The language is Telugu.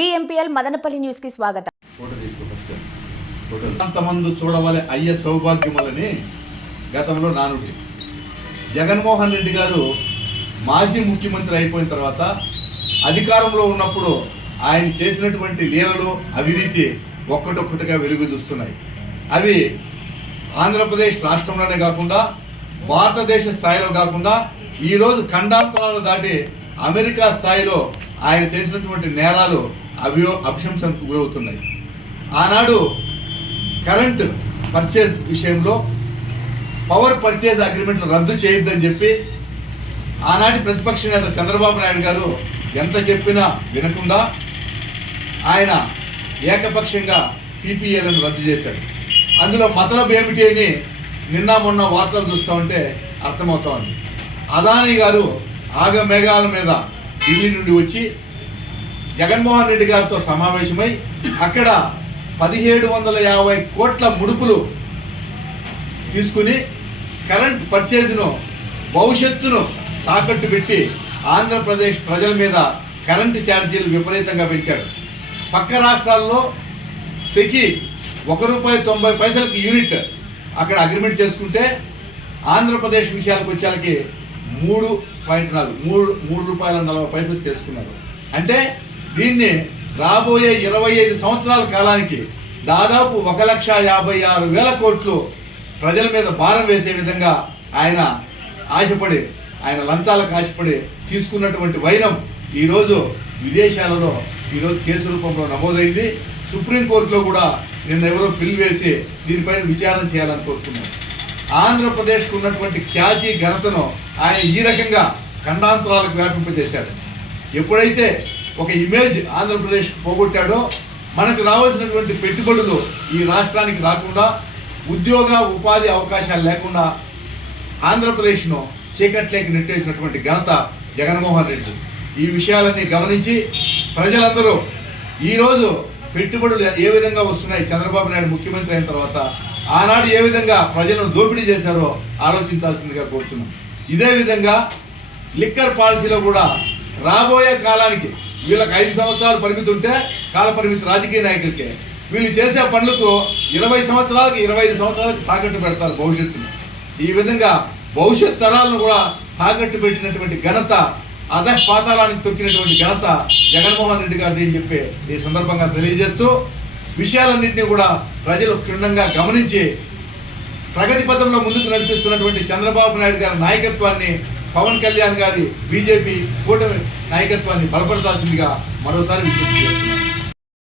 BMPL మదనపల్లి న్యూస్ కి స్వాగతం. అంతమంది చూడవలే అయ్య సౌభాగ్యములని గతంలో నానుడి. జగన్మోహన్ రెడ్డి గారు మాజీ ముఖ్యమంత్రి అయిపోయిన తర్వాత అధికారంలో ఉన్నప్పుడు ఆయన చేసినటువంటి లీలలు అవినీతి ఒక్కటొక్కటిగా వెలుగు చూస్తున్నాయి. అవి ఆంధ్రప్రదేశ్ రాష్ట్రంలోనే కాకుండా భారతదేశ స్థాయిలో కాకుండా ఈరోజు ఖండాంతరాలు దాటి అమెరికా స్థాయిలో ఆయన చేసినటువంటి నేరాలు అభిశంసనకు గురవుతున్నాయి. ఆనాడు కరెంట్ పర్చేజ్ విషయంలో పవర్ పర్చేజ్ అగ్రిమెంట్లు రద్దు చేయొద్దని చెప్పి ఆనాటి ప్రతిపక్ష నేత చంద్రబాబు నాయుడు గారు ఎంత చెప్పినా వినకుండా ఆయన ఏకపక్షంగా PPAలను రద్దు చేశాడు. అందులో మతలబు ఏమిటి అని నిన్న మొన్న వార్తలు చూస్తూ ఉంటే అర్థమవుతా ఉంది. అదానీ గారు ఆగమేఘాల మీద ఢిల్లీ నుండి వచ్చి జగన్మోహన్ రెడ్డి గారితో సమావేశమై అక్కడ 1750 కోట్ల ముడుపులు తీసుకుని కరెంట్ పర్చేజ్ను భవిష్యత్తును తాకట్టు పెట్టి ఆంధ్రప్రదేశ్ ప్రజల మీద కరెంటు ఛార్జీలు విపరీతంగా పెంచాడు. పక్క రాష్ట్రాల్లో సెకి ₹1.90 యూనిట్ అక్కడ అగ్రిమెంట్ చేసుకుంటే ఆంధ్రప్రదేశ్ విషయాలకు వచ్చేకి ₹3.40 చేసుకున్నారు. అంటే దీన్ని రాబోయే 25 సంవత్సరాల కాలానికి దాదాపు 1,56,000 కోట్లు ప్రజల మీద భారం వేసే విధంగా ఆయన ఆశపడి ఆయన లంచాలకు ఆశపడి తీసుకున్నటువంటి వైనం ఈరోజు విదేశాలలో ఈరోజు కేసు రూపంలో నమోదైంది. సుప్రీంకోర్టులో కూడా నిన్న ఎవరో బిల్ వేసి దీనిపైన విచారణ చేయాలని కోరుతున్నారు. ఆంధ్రప్రదేశ్కు ఉన్నటువంటి ఖ్యాతి ఘనతను ఆయన ఈ రకంగా ఖండాంతరాలకు వ్యాపింపజేశాడు. ఎప్పుడైతే ఒక ఇమేజ్ ఆంధ్రప్రదేశ్కి పోగొట్టాడో మనకు రావాల్సినటువంటి పెట్టుబడులు ఈ రాష్ట్రానికి రాకుండా ఉద్యోగ ఉపాధి అవకాశాలు లేకుండా ఆంధ్రప్రదేశ్ను చీకట్లేకి నెట్టేసినటువంటి ఘనత జగన్మోహన్ రెడ్డి. ఈ విషయాలన్నీ గమనించి ప్రజలందరూ ఈరోజు పెట్టుబడులు ఏ విధంగా వస్తున్నాయి, చంద్రబాబు నాయుడు ముఖ్యమంత్రి అయిన తర్వాత ఆనాడు ఏ విధంగా ప్రజలను దోపిడీ చేశారో ఆలోచించాల్సిందిగా కోరుతున్నాం. ఇదే విధంగా లిక్కర్ పాలసీలో కూడా రాబోయే కాలానికి వీళ్ళకి 5 సంవత్సరాలు పరిమితి ఉంటే కాల పరిమితి రాజకీయ నాయకులకే వీళ్ళు చేసే పనులకు 20 సంవత్సరాలకి 25 సంవత్సరాలకి తాకట్టు పెడతారు భవిష్యత్తును. ఈ విధంగా భవిష్యత్ తరాలను కూడా తాకట్టు పెట్టినటువంటి ఘనత పాతాళానికి తొక్కినటువంటి ఘనత జగన్మోహన్ రెడ్డి గారిది అని చెప్పి ఈ సందర్భంగా తెలియజేస్తూ విషయాలన్నింటినీ కూడా ప్రజలు క్షుణ్ణంగా గమనించి ప్రగతి పథంలో ముందుకు నడిపిస్తున్నటువంటి చంద్రబాబు నాయుడు గారి నాయకత్వాన్ని, పవన్ కళ్యాణ్ గారి BJP కూటమి నాయకత్వాన్ని బలపరచాల్సిందిగా మరోసారి విజ్ఞప్తి చేస్తున్నారు.